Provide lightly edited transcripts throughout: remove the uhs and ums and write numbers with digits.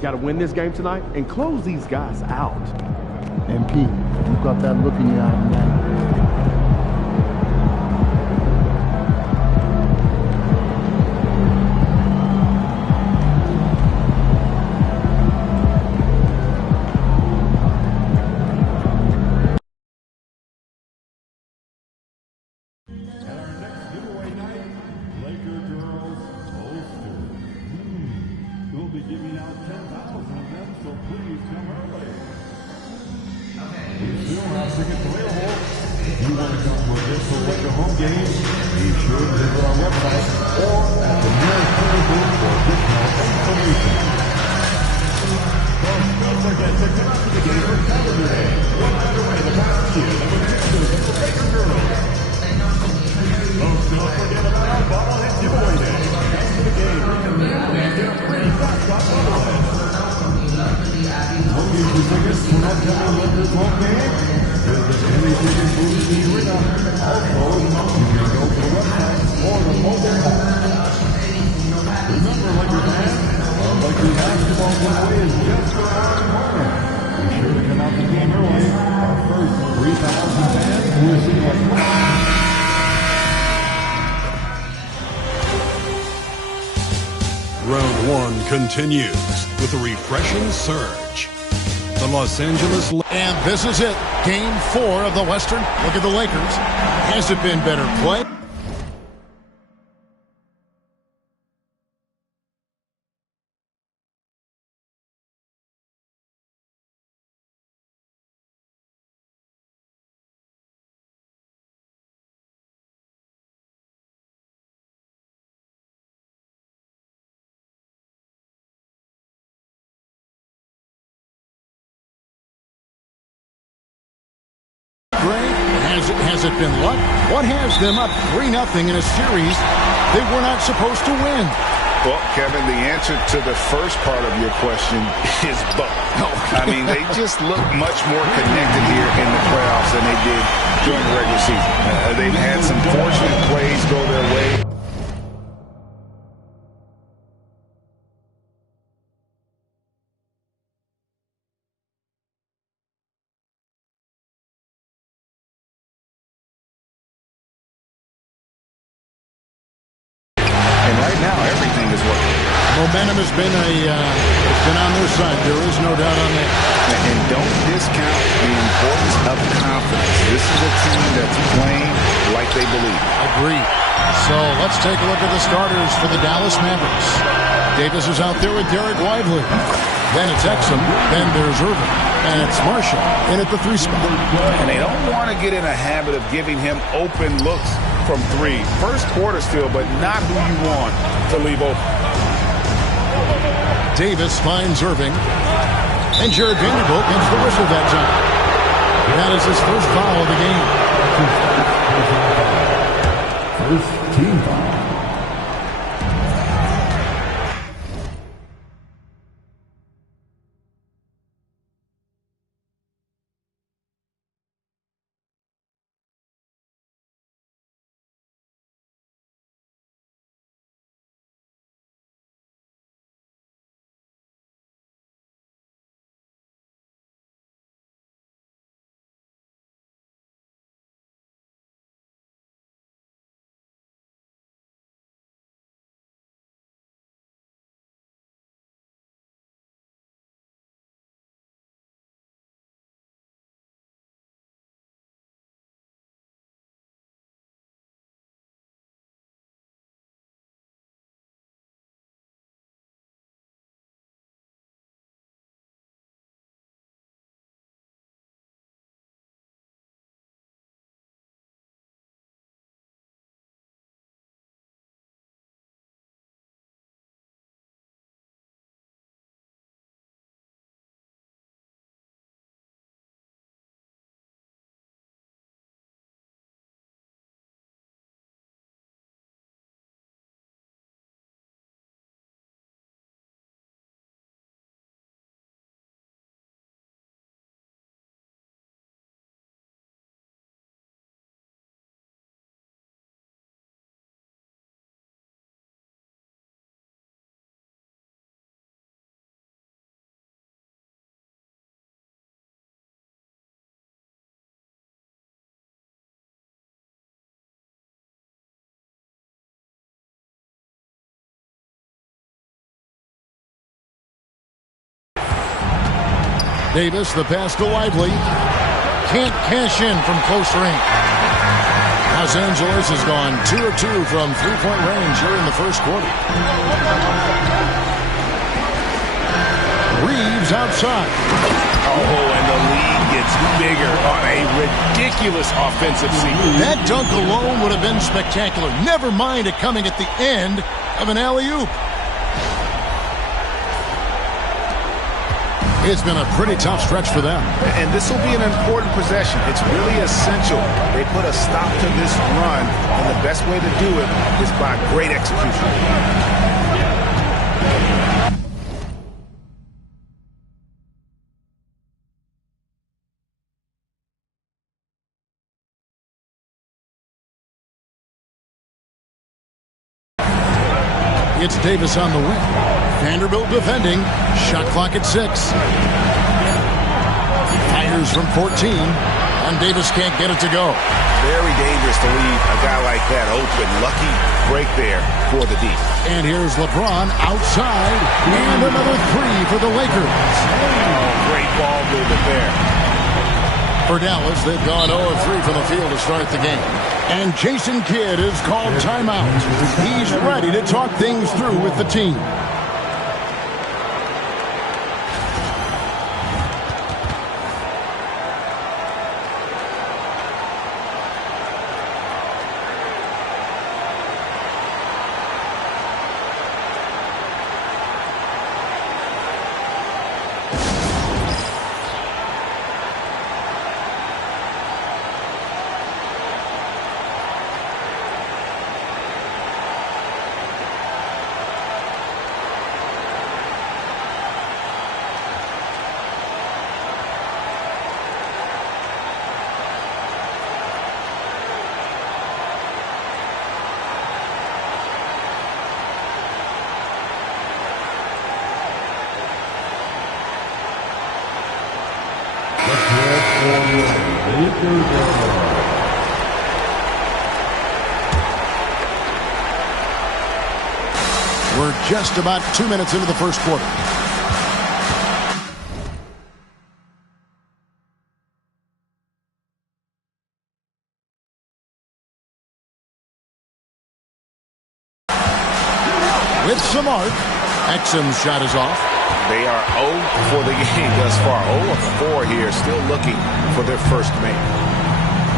Got to win this game tonight and close these guys out. MP, you got that look in your eye, man. Giving out 10,000 of them, so please come early. We still have tickets available. If you want to come to a Bristol Laker home game, be sure to visit our website or at the nearest ticket booth for additional information. Don't forget to come out to the game for Saturday. What better way to pass you than with pictures of the Laker girls? Don't forget about our bobblehead giveaway day. Come to the game, bring your family, and get a free backstop bobblehead. Looking for tickets to an upcoming Lakers home game? Visit any ticket booth in the arena. Also, you can go to the website or the mobile app. Remember, Laker fans, our Lakers basketball giveaway is just around the corner. Be sure to come out to the game early. Our first 3,000 fans will receive a Round one continues with a refreshing surge. The Los Angeles... And this is it. Game 4 of the Western. Look at the Lakers. Has it been better play? Has it been luck? What has them up 3-0 in a series they were not supposed to win? Well, Kevin, the answer to the first part of your question is both. I mean, they just look much more connected here in the playoffs than they did during the regular season. They've had some fortunate plays go their way. Right now, everything is working. Momentum has been on their side. There is no doubt on that. And don't discount the importance of confidence. This is a team that's playing like they believe. Agree. So let's take a look at the starters for the Dallas Mavericks. Davis is out there with Derek Lively. Then it's Exum. Then there's Irving. And it's Marshall in at the 3 spot. And they don't want to get in a habit of giving him open looks from 3. First quarter still, but not who you want to leave open. Davis finds Irving. And Jared Vanderbilt gets the whistle that time. That is his first foul of the game. first team foul. Davis, the pass to Lively. Can't cash in from close range. Los Angeles has gone 2 of 2 from three-point range here in the first quarter. Reeves outside. Oh, and the lead gets bigger on a ridiculous offensive sequence. That dunk alone would have been spectacular. Never mind it coming at the end of an alley-oop. It's been a pretty tough stretch for them. And this will be an important possession. It's really essential. They put a stop to this run, and the best way to do it is by great execution. It's Davis on the wing. Vanderbilt defending. Shot clock at 6. Fires from 14. And Davis can't get it to go. Very dangerous to leave a guy like that open. Lucky break there for the D. And here's LeBron outside. And another 3 for the Lakers. Oh, great ball movement there. For Dallas, they've gone 0 of 3 from the field to start the game. And Jason Kidd is called timeout. He's ready to talk things through with the team. We're just about 2 minutes into the first quarter. With some arc, Exum's shot is off. They are 0 for the game thus far. 0 of 4 here, still looking for their first make.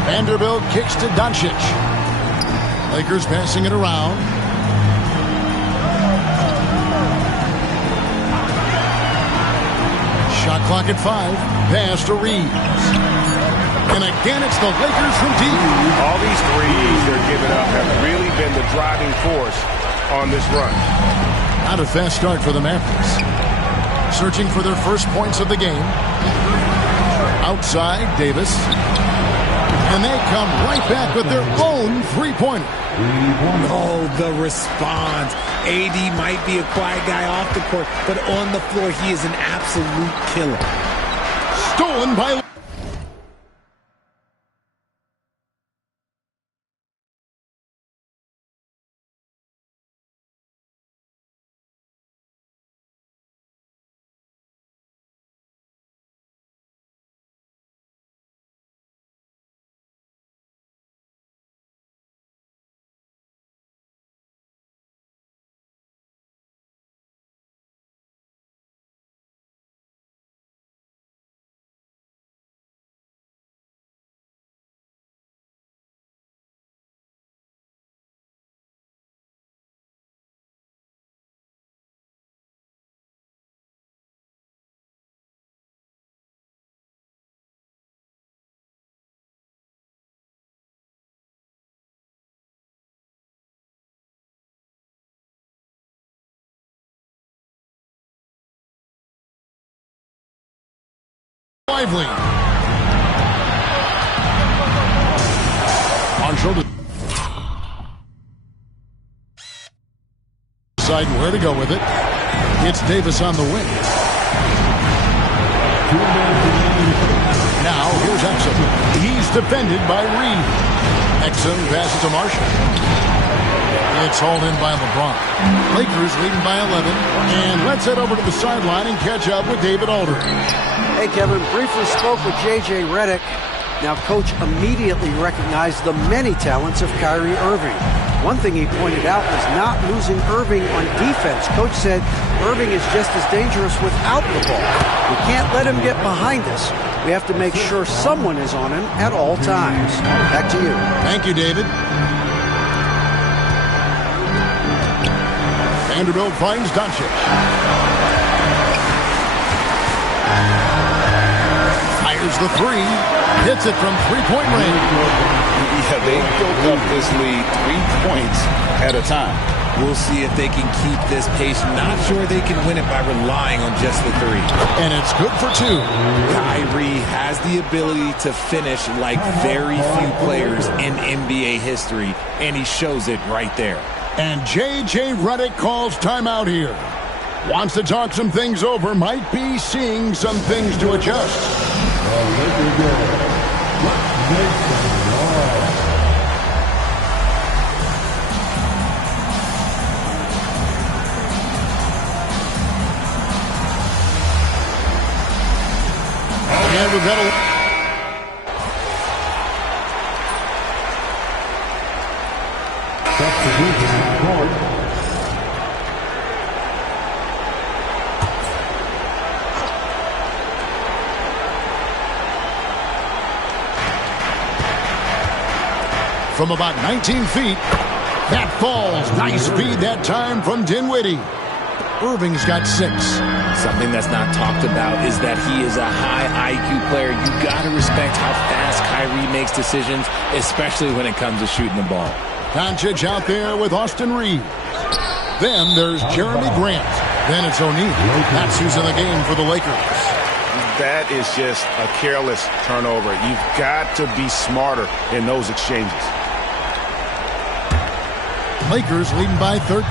Vanderbilt kicks to Doncic. Lakers passing it around. Shot clock at 5. Pass to Reeves. And again, it's the Lakers from deep. All these threes they're giving up have really been the driving force on this run. Not a fast start for the Mavericks. Searching for their first points of the game. Outside, Davis. And they come right back with their own three-pointer. Oh, the response. AD might be a quiet guy off the court, but on the floor, he is an absolute killer. Stolen by... Lively. On shoulder. Deciding where to go with it. It's Davis on the wing. Now here's Exum. He's defended by Reed. Exum passes to Marshall. It's hauled in by LeBron. Lakers leading by 11. And let's head over to the sideline and catch up with David Aldridge. Hey, Kevin, briefly spoke with J.J. Redick. Now, Coach immediately recognized the many talents of Kyrie Irving. One thing he pointed out was not losing Irving on defense. Coach said Irving is just as dangerous without the ball. We can't let him get behind us. We have to make sure someone is on him at all times. Back to you. Thank you, David. Vanderbilt finds Doncic. Fires the three. Hits it from three-point range. Yeah, they built up this lead 3 points at a time. We'll see if they can keep this pace. Not sure they can win it by relying on just the three. And it's good for two. Kyrie has the ability to finish like very few players in NBA history, and he shows it right there. And J.J. Redick calls timeout here. Wants to talk some things over. Might be seeing some things to adjust. And we've got a... From about 19 feet, that falls. Nice feed that time from Dinwiddie. Irving's got 6. Something that's not talked about is that he is a high IQ player. You got to respect how fast Kyrie makes decisions, especially when it comes to shooting the ball. Doncic out there with Austin Reeves. Then there's Jeremy Grant. Then it's O'Neal. That's who's in the game for the Lakers. That is just a careless turnover. You've got to be smarter in those exchanges. Lakers leading by 13.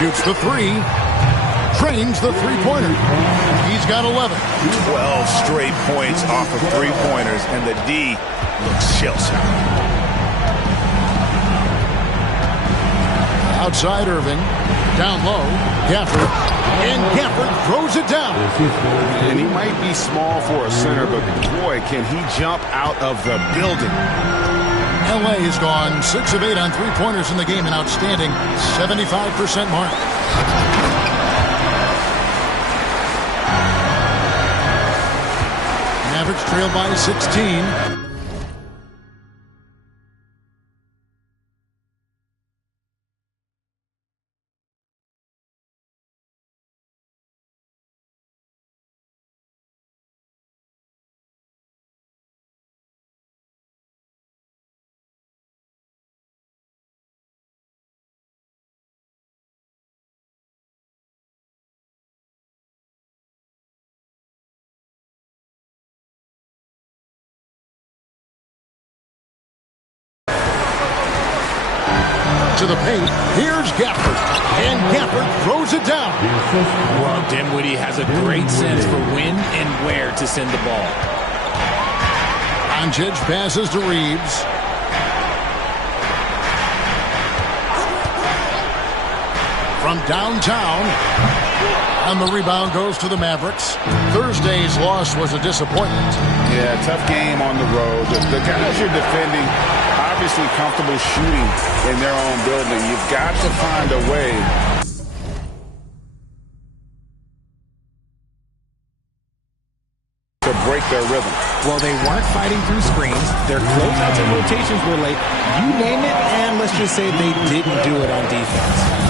Shoots the three. Trains the three-pointer. He's got 11. 12 straight points off of three-pointers, and the D looks shell-shocked. Outside Irving. Down low. Gafford. And Gafford throws it down. And he might be small for a center, but boy, can he jump out of the building. L.A. has gone 6 of 8 on three-pointers in the game, an outstanding 75% mark. Mavericks trail by 16. To the paint. Here's Gafford. And Gafford throws it down. Well, Dinwiddie has a great sense for when and where to send the ball. Doncic passes to Reeves. From downtown. And the rebound goes to the Mavericks. Thursday's loss was a disappointment. Yeah, tough game on the road. The guys you're defending obviously comfortable shooting in their own building. You've got to find a way to break their rhythm. Well, they weren't fighting through screens. Their closeouts and rotations were late. You name it, and let's just say they didn't do it on defense.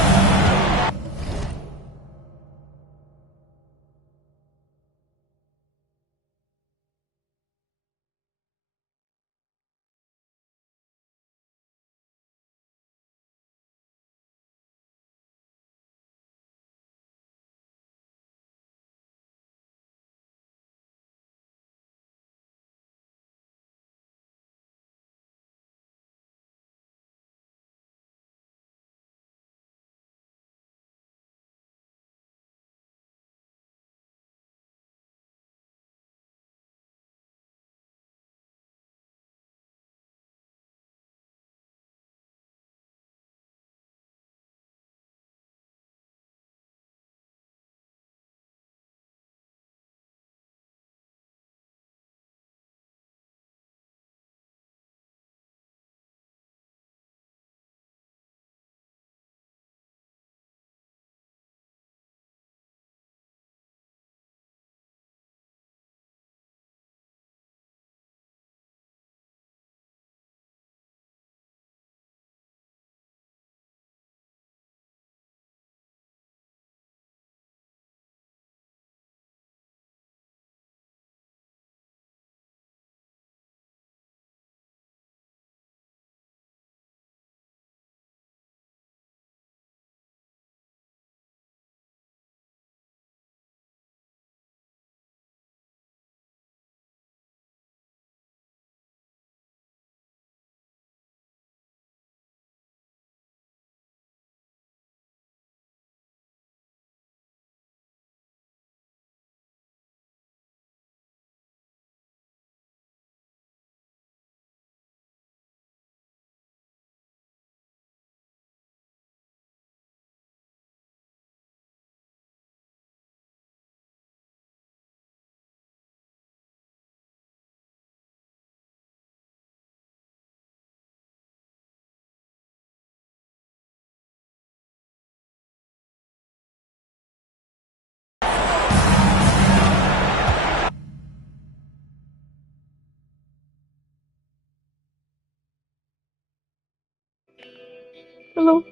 Hello.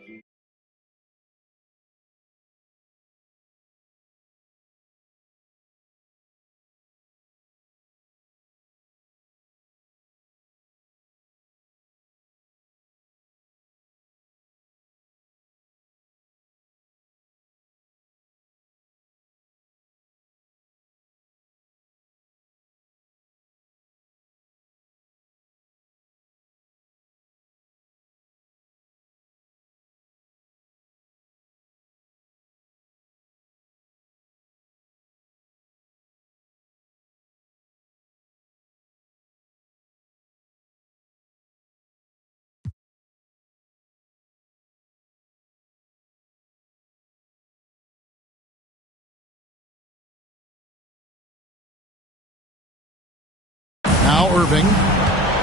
Now Irving.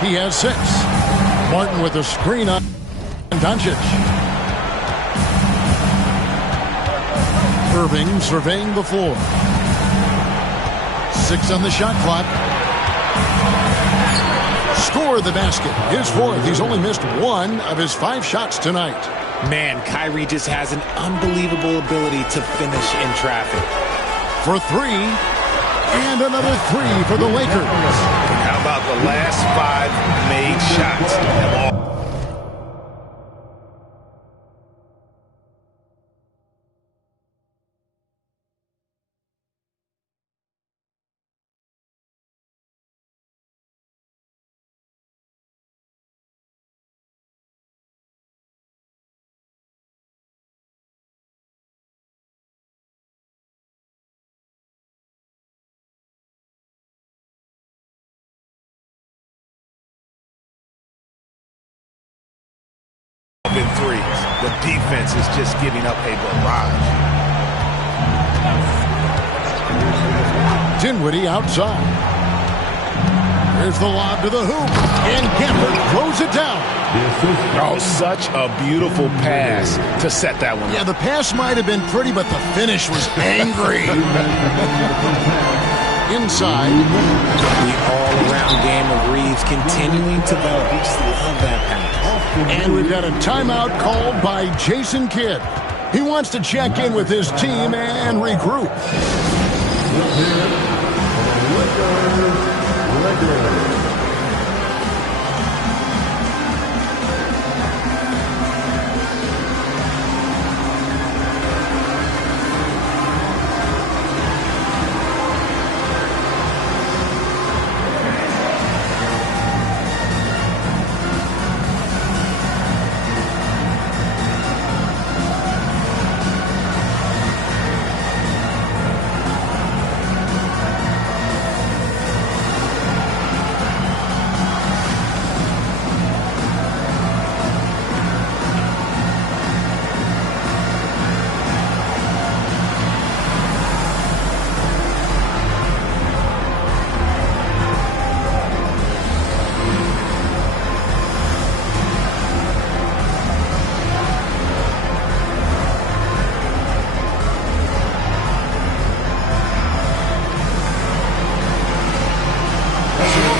He has 6. Martin with a screen on Doncic. Irving surveying the floor. 6 on the shot clock. Score the basket. His 4th. He's only missed 1 of his 5 shots tonight. Man, Kyrie just has an unbelievable ability to finish in traffic. For 3. And another 3 for the Lakers. How about the last 5 made shots? In threes. The defense is just giving up a barrage. Dinwiddie outside. There's the lob to the hoop. And Gafford throws it down. Oh, such a beautiful pass to set that one up. Yeah, the pass might have been pretty, but the finish was angry. Inside. The all-around game of Reeves continuing to develop. We just love that pass. And we've got a timeout called by Jason Kidd. He wants to check in with his team and regroup.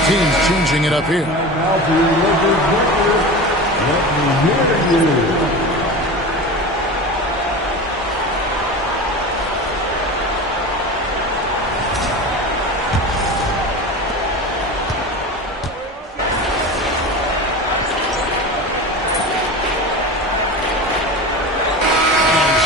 Teams changing it up here.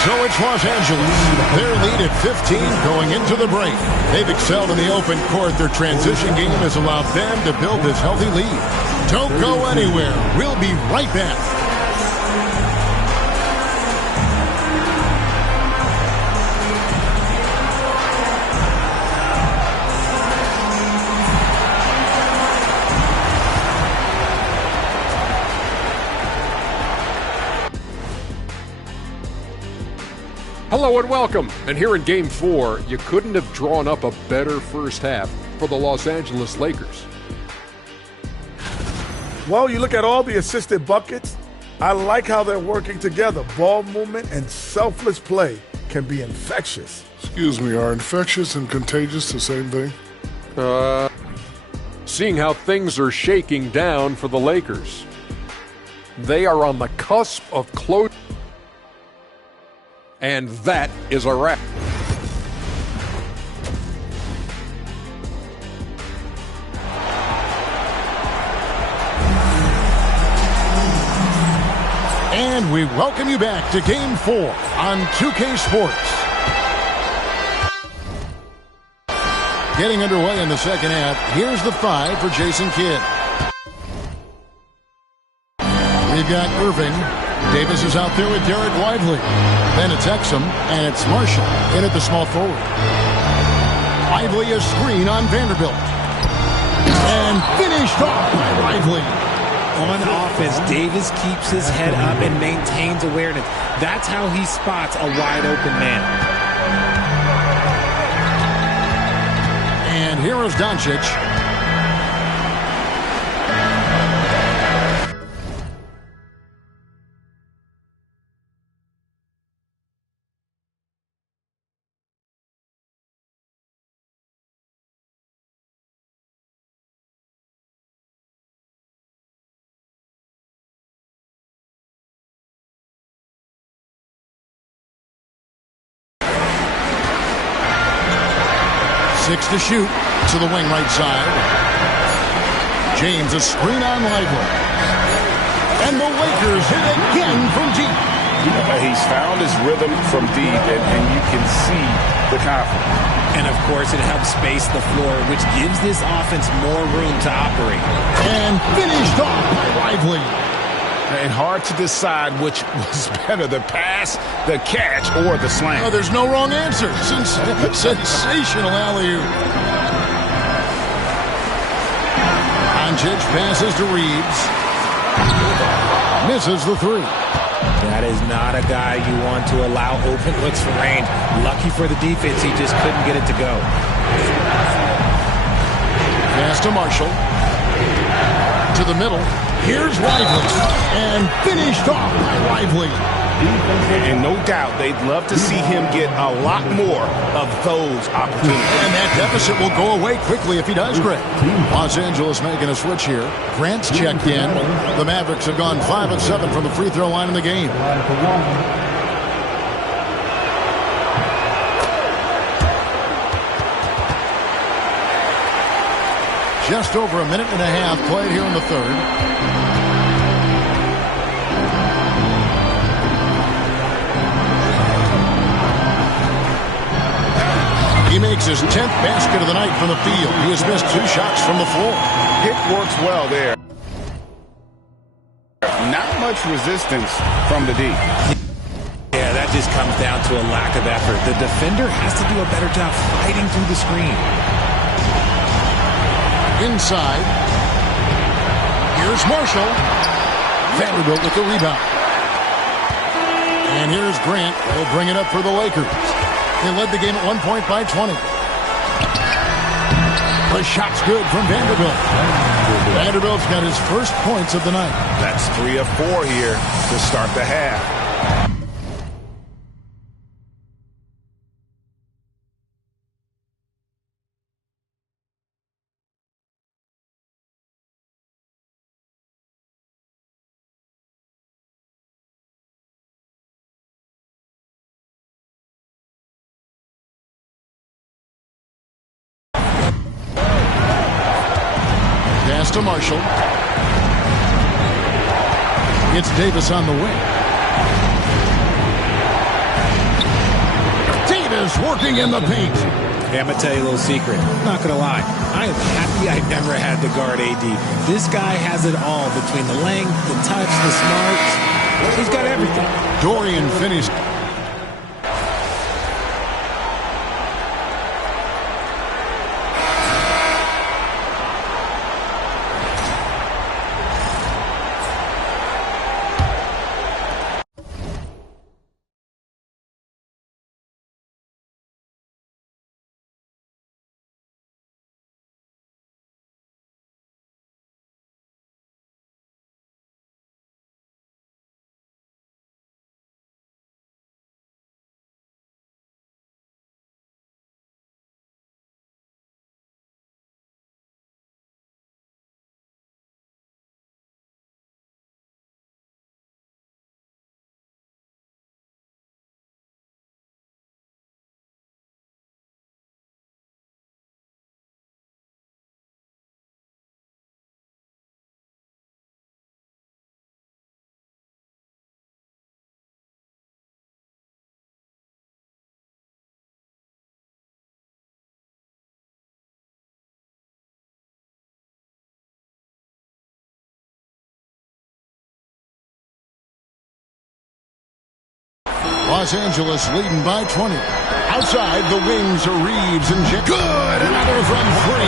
So it's Los Angeles. Their lead at 15 going into the break. They've excelled in the open court. Their transition game has allowed them to build this healthy lead. Don't go anywhere. We'll be right back. Hello and welcome. And here in Game 4, you couldn't have drawn up a better first half for the Los Angeles Lakers. Well, you look at all the assisted buckets, I like how they're working together. Ball movement and selfless play can be infectious. Excuse me, are infectious and contagious the same thing? Seeing how things are shaking down for the Lakers. They are on the cusp of close. And that is a wrap. And we welcome you back to Game 4 on 2K Sports. Getting underway in the second half, here's the 5 for Jason Kidd. We've got Irving. Davis is out there with Derek Lively. Then it's Exum, and it's Marshall in at the small forward. Lively a screen on Vanderbilt. And finished off by Lively. On offense, Davis keeps his head up and maintains awareness. That's how he spots a wide open man. And here is Doncic. 6 to shoot to the wing right side. James a screen on Lively. And the Lakers hit again from deep. He's found his rhythm from deep, and you can see the confidence. And, of course, it helps space the floor, which gives this offense more room to operate. And finished off by Lively. And hard to decide which was better, the pass, the catch, or the slam. Oh, there's no wrong answer. Sensational alley-oop. Doncic passes to Reeves. Misses the 3. That is not a guy you want to allow open looks for range. Lucky for the defense, he just couldn't get it to go. Pass to Marshall. To the middle. Here's Lively. And finished off by Lively. And no doubt they'd love to see him get a lot more of those opportunities. And that deficit will go away quickly if he does, Greg. Los Angeles making a switch here. Grant's checked in. The Mavericks have gone 5 of 7 from the free throw line in the game. Just over a minute and a half played here in the third. He makes his 10th basket of the night from the field. He has missed 2 shots from the floor. It works well there. Not much resistance from the D. Yeah, that just comes down to a lack of effort. The defender has to do a better job fighting through the screen. Inside. Here's Marshall. Vanderbilt with the rebound. And here's Grant. He'll bring it up for the Lakers. They led the game at 1 point by 20. The shot's good from Vanderbilt. Vanderbilt's got his first points of the night. That's 3 of 4 here to start the half. To Marshall. It's Davis on the wing. Davis working in the paint. Hey, I'm going to tell you a little secret. I'm not going to lie. I am happy I never had to guard AD. This guy has it all between the length, the touch, the smarts. He's got everything. Dorian finished. Los Angeles leading by 20. Outside, the wings are Reeves and good. Another from 3.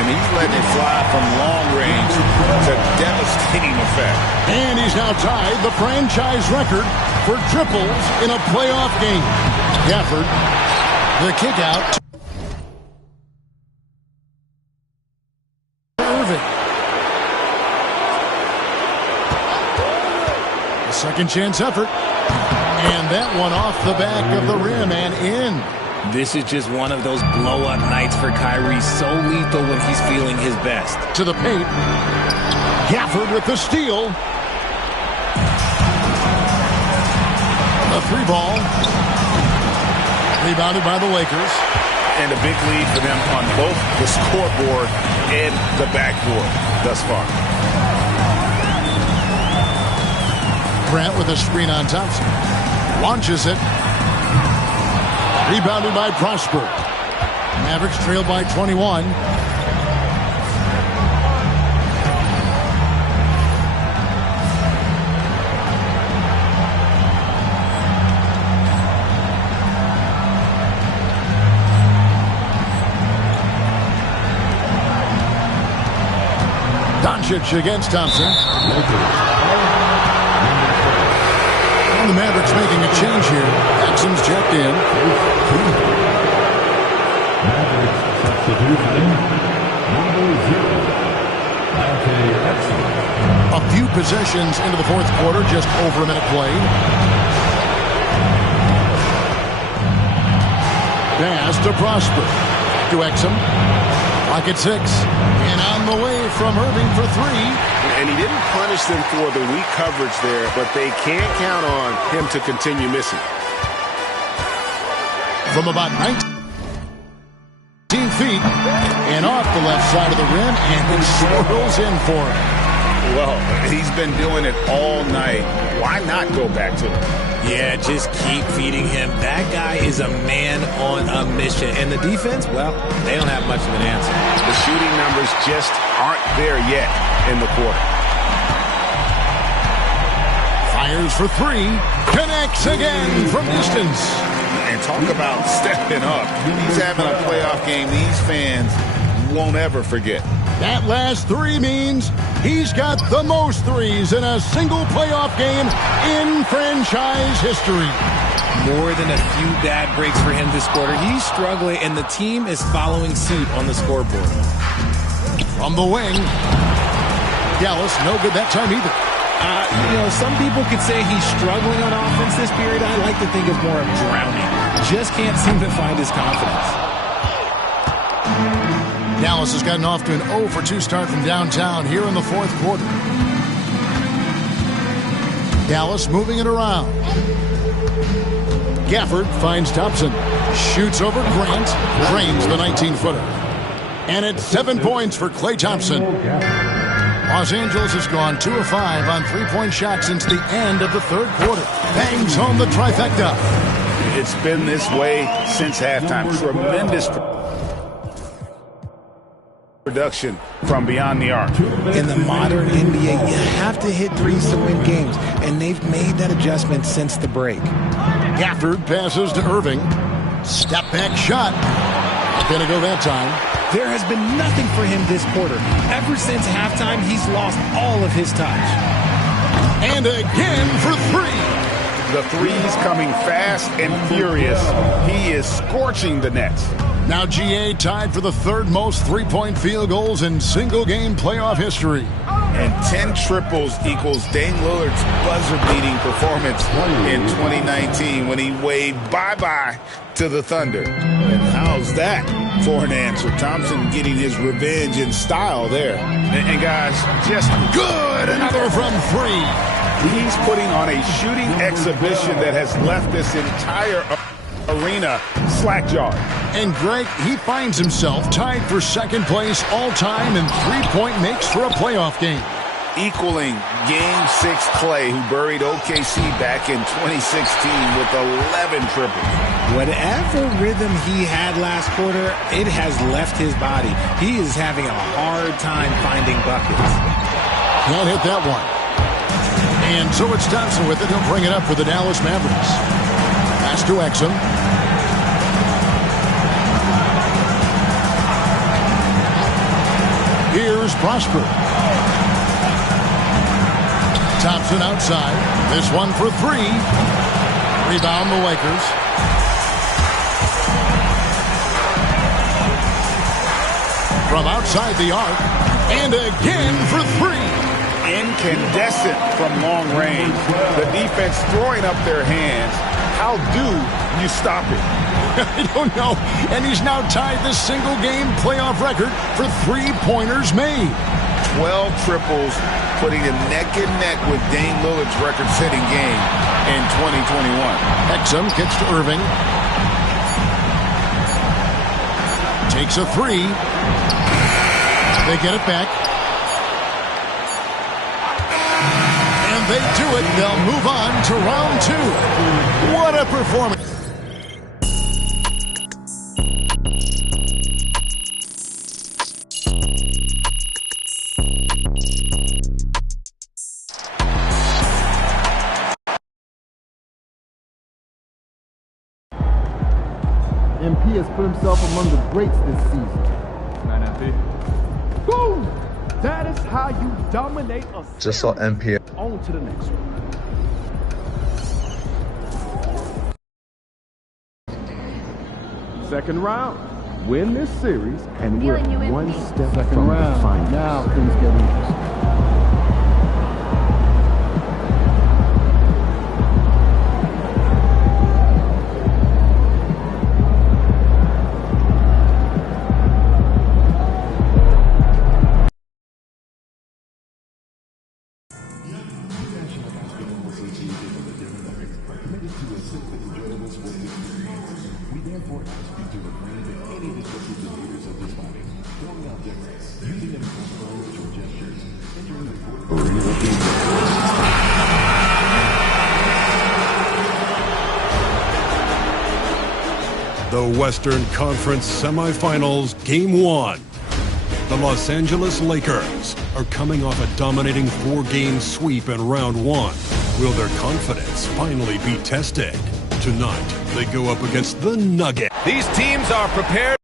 And he's letting it fly from long range to devastating effect. And he's now tied the franchise record for triples in a playoff game. Gafford, the kick out. Irving. A second chance effort. And that one off the back of the rim and in. This is just one of those blow-up nights for Kyrie. So lethal when he's feeling his best. To the paint. Gafford with the steal. A 3-ball. Rebounded by the Lakers. And a big lead for them on both the scoreboard and the backboard thus far. Grant with a screen on Thompson. Launches it. Rebounded by Prosper. Mavericks trail by 21. Doncic against Thompson. And the Mavericks making a change here. Exum's checked in. Mavericks substitution. Number 0. A few possessions into the fourth quarter, just over a minute played. Pass to Prosper. To Exum. Clock at 6. And on the way from Irving for 3. And he didn't punish them for the weak coverage there, but they can't count on him to continue missing. From about 19 feet and off the left side of the rim, and he swirls in for it. Well, he's been doing it all night. Why not go back to him? Yeah, just keep feeding him. That guy is a man on a mission. And the defense, well, they don't have much of an answer. The shooting numbers just aren't there yet in the quarter. Fires for 3. Connects again from distance. And talk about stepping up. He's having a playoff game these fans won't ever forget. That last 3 means he's got the most threes in a single playoff game in franchise history. More than a few bad breaks for him this quarter. He's struggling, and the team is following suit on the scoreboard. From the wing. Dallas, no good that time either. Some people could say he's struggling on offense this period. I like to think it's more of drowning. Just can't seem to find his confidence. Dallas has gotten off to an 0-for-2 start from downtown here in the fourth quarter. Dallas moving it around. Gafford finds Thompson. Shoots over Grant. Drains the 19-footer. And it's 7 points for Klay Thompson. Los Angeles has gone 2 of 5 on three-point shots since the end of the third quarter. Bangs home the trifecta. It's been this way since halftime. Tremendous production from beyond the arc. In the modern NBA, you have to hit threes to win games, and they've made that adjustment since the break. Gafford passes to Irving. Step back shot. Gonna go that time. There has been nothing for him this quarter. Ever since halftime, he's lost all of his touch. And again for 3. The threes coming fast and furious. He is scorching the Nets. Now GA tied for the third most three-point field goals in single-game playoff history. And 10 triples equals Dame Lillard's buzzer-beating performance in 2019 when he waved bye-bye to the Thunder. And how's that for an answer? Thompson getting his revenge in style there. And guys, just good. Another from 3. He's putting on a shooting exhibition that has left this entire arena slack-jawed. And Greg, he finds himself tied for second place all-time in three-point makes for a playoff game. Equaling Game 6 Klay, who buried OKC back in 2016 with 11 triples. Whatever rhythm he had last quarter, it has left his body. He is having a hard time finding buckets. Can't hit that one. And so it's Thompson with it. He'll bring it up for the Dallas Mavericks. Pass to Exum. Here's Prosper. Thompson outside. This one for three. Rebound the Lakers. From outside the arc. And again for three. Incandescent from long range. The defense throwing up their hands. How do you stop it? I don't know. And he's now tied the single-game playoff record for three-pointers made. 12 triples, putting him neck and neck with Dame Lillard's record-setting game in 2021. Exum kicks to Irving. Takes a three. They get it back. And they do it. They'll move on to round two. What a performance. MP has put himself among the greats this season. Boom! That is how you dominate a Just saw MP. On to the next one. Second round. Win this series, and we're one step from the final. Now things get interesting. The Western Conference Semifinals, Game 1. The Los Angeles Lakers are coming off a dominating 4-game sweep in round 1. Will their confidence finally be tested? Tonight, they go up against the Nuggets. These teams are prepared.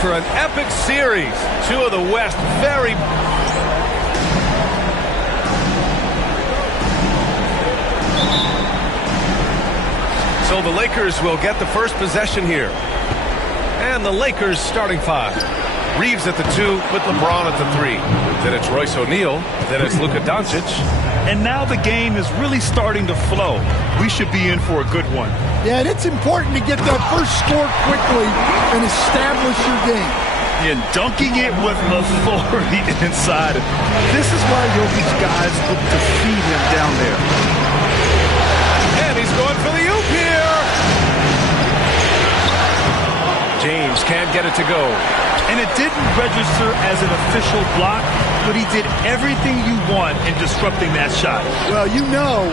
For an epic series. Two of the West very... So the Lakers will get the first possession here. And the Lakers starting five. Reeves at the 2 with LeBron at the 3. Then it's Royce O'Neal. Then it's Luka Doncic. And now the game is really starting to flow. We should be in for a good one. Yeah, and it's important to get that first score quickly and establish your game. And dunking it with authority inside. This is why Jokic's guys look to feed him down there. And he's going for the oop here. James can't get it to go. And it didn't register as an official block, but he did everything you want in disrupting that shot. Well, you know,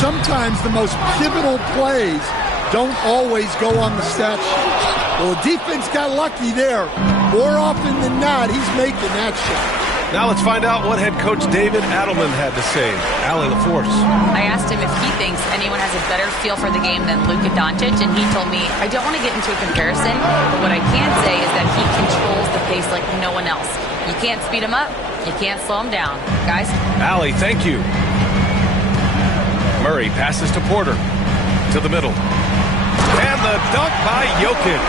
sometimes the most pivotal plays don't always go on the stat sheet. Well, the defense got lucky there. More often than not, he's making that shot. Now let's find out what head coach David Adelman had to say. Allie LaForce. I asked him if he thinks anyone has a better feel for the game than Luka Doncic, and he told me, I don't want to get into a comparison, but what I can say is that he controls the pace like no one else. You can't speed him up, you can't slow him down. Guys? Allie, thank you. Murray passes to Porter. To the middle. And the dunk by Jokic.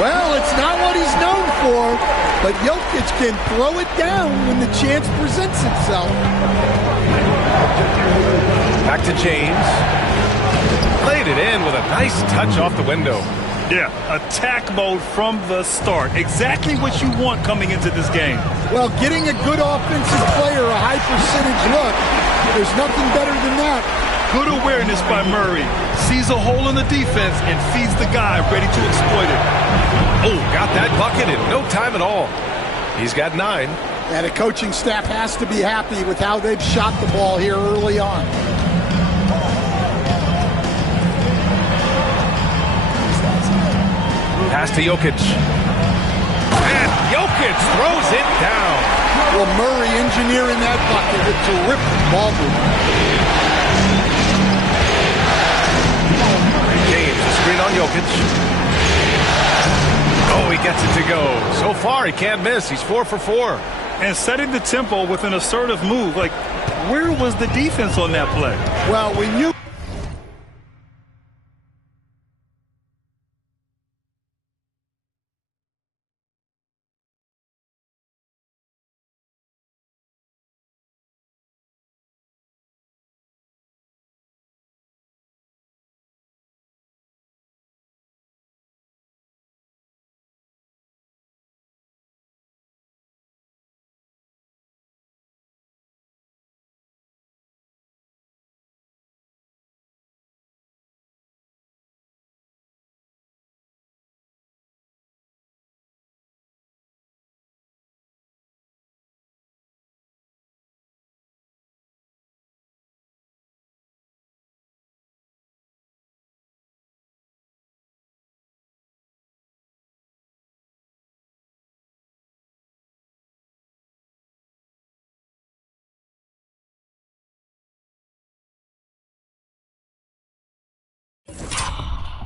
Well, it's not what he's known for, but Jokic can throw it down when the chance presents itself. Back to James. Played it in with a nice touch off the window. Yeah, attack mode from the start. Exactly what you want coming into this game. Well, getting a good offensive player a high percentage look, there's nothing better than that. Good awareness by Murray. Sees a hole in the defense and feeds the guy ready to exploit it. Oh, got that bucket in no time at all. He's got 9. And the coaching staff has to be happy with how they've shot the ball here early on. Pass to Jokic. And Jokic throws it down. Well, Murray engineering that bucket with terrific ball movement. James, a screen on Jokic. Oh, he gets it to go. So far, he can't miss. He's 4 for 4. And setting the tempo with an assertive move. Like, where was the defense on that play? Well, when you...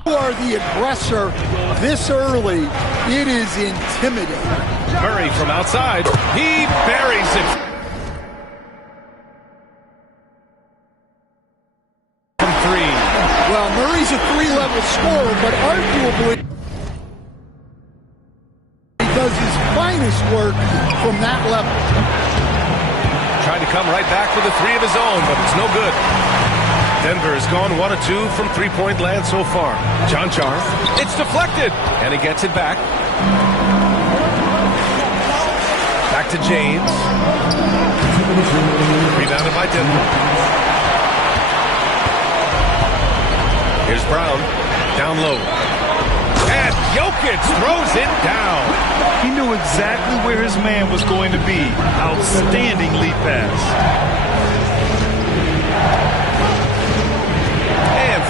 You are the aggressor this early, it is intimidating. Murray from outside. He buries it. From 3. Well, Murray's a 3-level scorer, but arguably he does his finest work from that level. Trying to come right back with a 3 of his own, but it's no good. Denver has gone 1 of 2 from three-point land so far. John Char. It's deflected, and he gets it back. Back to James. Rebounded by Denver. Here's Brown. Down low. And Jokic throws it down. He knew exactly where his man was going to be. Outstanding lead pass.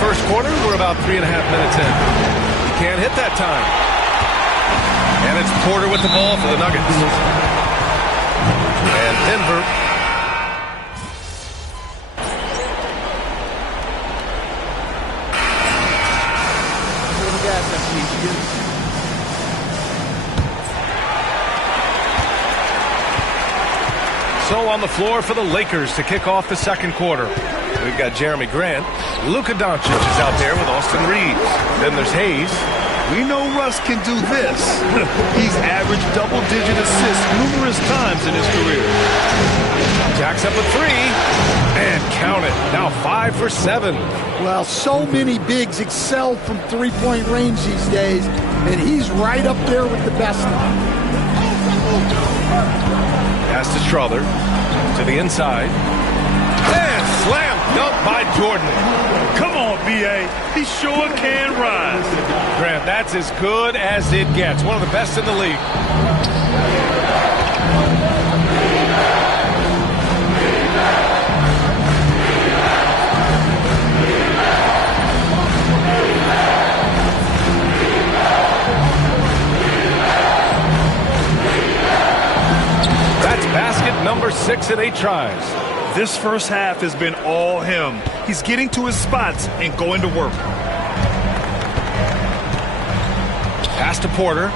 First quarter, we're about 3.5 minutes in. He can't hit that time. And it's Porter with the ball for the Nuggets. And Denver. So on the floor for the Lakers to kick off the second quarter. We've got Jeremy Grant. Luka Doncic is out there with Austin Reeves. Then there's Hayes. We know Russ can do this. He's averaged double-digit assists numerous times in his career. Jacks up a 3. And count it. Now 5 for 7. Well, so many bigs excel from three-point range these days, and he's right up there with the best of them. Pass to Strother. To the inside. And slam dunk by Jordan. Come on, B.A. He sure can rise. Grant, that's as good as it gets. One of the best in the league. That's basket number 6 in 8 tries. This first half has been all him. He's getting to his spots and going to work. Pass to Porter.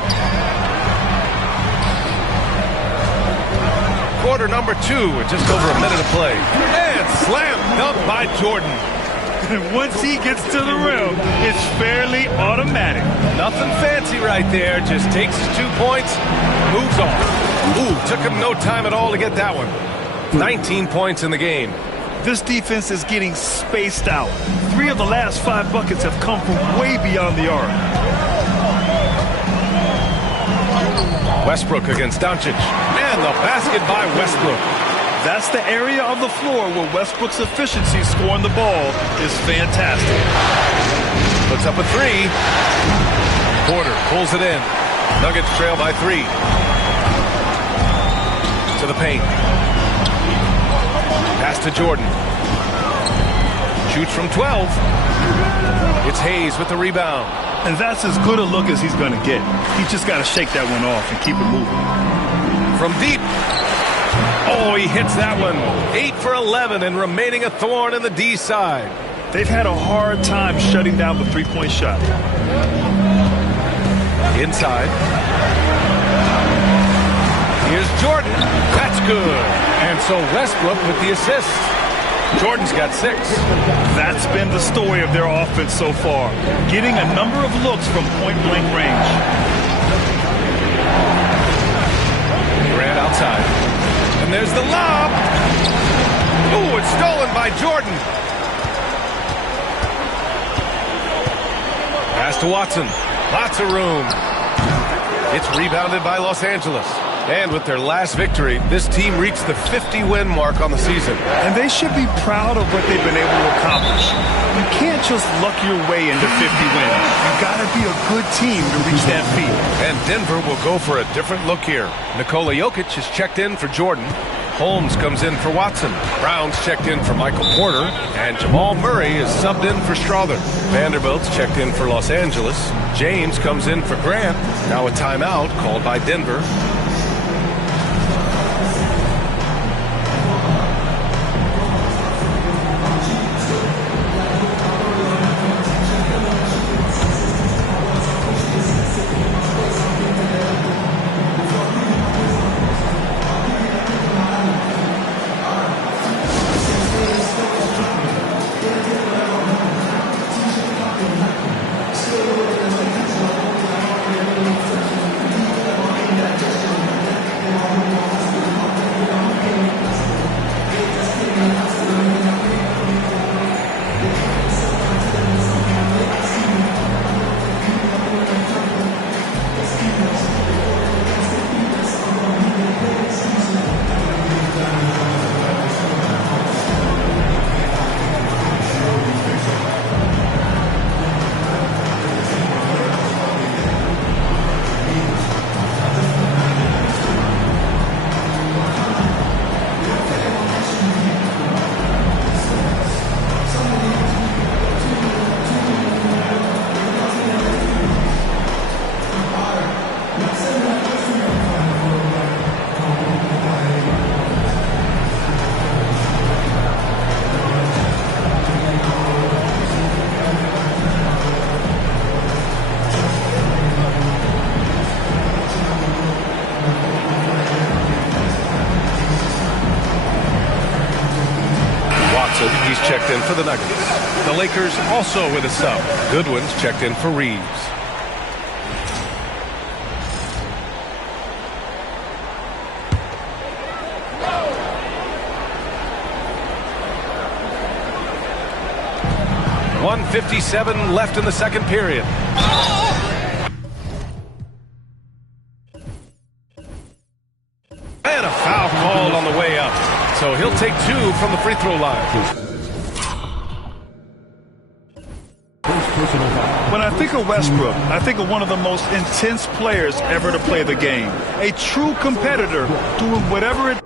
Quarter number 2 with just over a minute of play. And slam dunk by Jordan. Once he gets to the rim, it's fairly automatic. Nothing fancy right there. Just takes his 2 points, moves on. Ooh, took him no time at all to get that one. 19 points in the game. This defense is getting spaced out. 3 of the last 5 buckets have come from way beyond the arc. Westbrook against Doncic. And the basket by Westbrook. That's the area of the floor where Westbrook's efficiency scoring the ball is fantastic. Puts up a three. Porter pulls it in. Nuggets trail by 3. To the paint. Pass to Jordan. Shoots from 12. It's Hayes with the rebound. And that's as good a look as he's going to get. He's just got to shake that one off and keep it moving. From deep. Oh, he hits that one. 8 for 11 and remaining a thorn in the D side. They've had a hard time shutting down the three-point shot. Inside. Here's Jordan. That's good. And so Westbrook with the assist. Jordan's got 6. That's been the story of their offense so far. Getting a number of looks from point-blank range. Durant outside. And there's the lob. Ooh, it's stolen by Jordan. Pass to Watson. Lots of room. It's rebounded by Los Angeles. And with their last victory, this team reached the 50-win mark on the season. And they should be proud of what they've been able to accomplish. You can't just luck your way into 50 wins. You've got to be a good team to reach that feat. And Denver will go for a different look here. Nikola Jokic is checked in for Jordan. Holmes comes in for Watson. Brown's checked in for Michael Porter. And Jamal Murray is subbed in for Strother. Vanderbilt's checked in for Los Angeles. James comes in for Grant. Now a timeout called by Denver. He's checked in for the Nuggets. The Lakers also with a sub. Goodwin's checked in for Reeves. .157 left in the second period. And a foul called on the way up. So he'll take 2 from the free throw line. When I think of Westbrook, I think of one of the most intense players ever to play the game. A true competitor doing whatever it